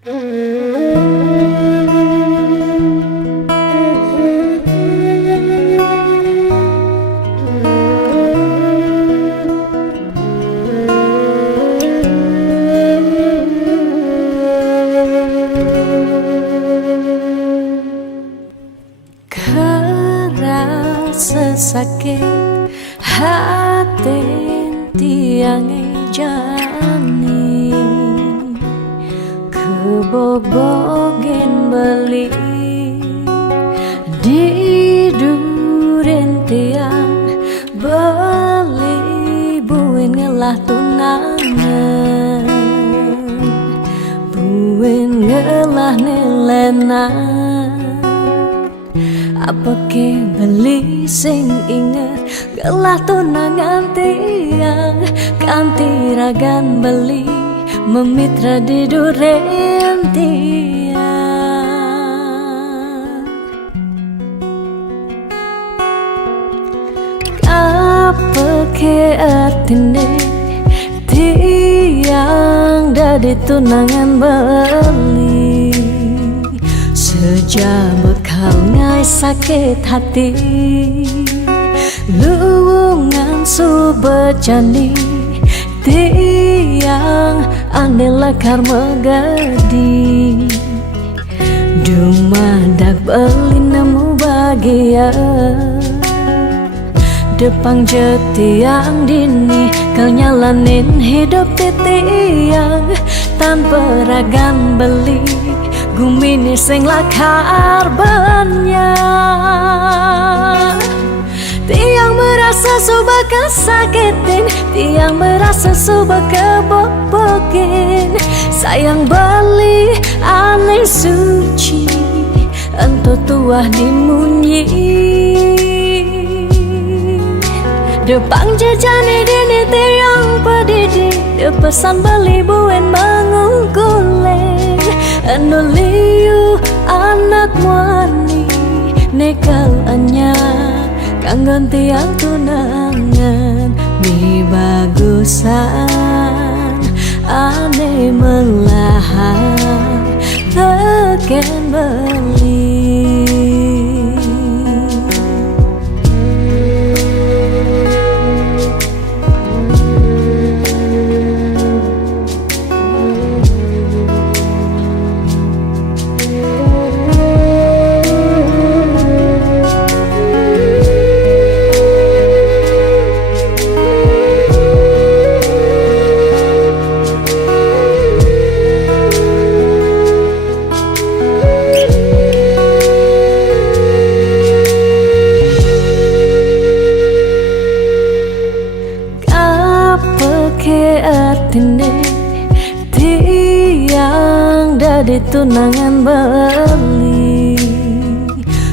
Kerasa sakit hati tiang jani kebobogen beli di duren tiang beli buin ngelah tunangan buin ngelah nelenang apa ke beli sing inget gelah tunangan tiang kanti ragan beli memitra di duren tiang apa ke artine tiang dari tunangan beli sejak bekal ngai sakit hati luwungan subejani tiang andela karma gadi dumadak beli nemu bahagia depang jetiang dini kau nyalanin hidup tiang tanpa ragan beli gumini sing lakar banyak tiang merasa subah kesakitin tiang merasa subah kebobokin sayang beli aneh suci ento tuah dimunyi depang jejani dini tiang pedidi depesan beli buen mengungkuleng anu liu anak wani nekal anya kanggon tiang tunangan mi bagusan ane melahan teken beli artine tiang dari tunangan beli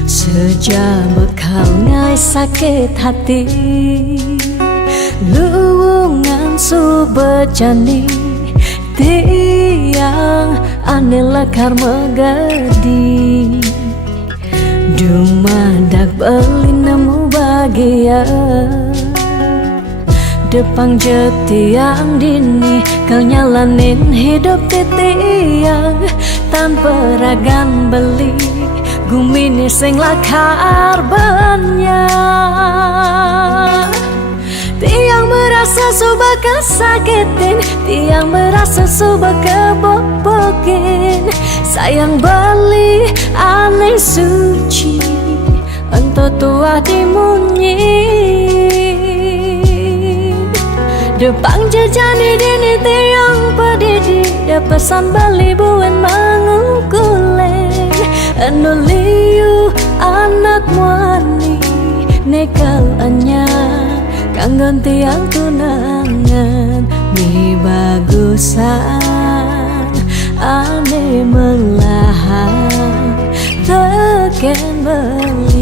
sejak bekal ngai sakit hati luwungan subejani tiang andela karma gadi dumadak beli nemu bahagia depang jetiang dini kau nyalanin hidup tiang tanpa ragan beli gumini sing lakar banyak tiang merasa subah kesakitin tiang merasa subah kebobokin sayang beli aneh suci ento tuah dimunyi depang jejani dini tiang pedidi depesan beli buen mengungkuleng anu liu anak wani nekal anya kanggon tiang tunangan mi bagusan ane melahan teken beli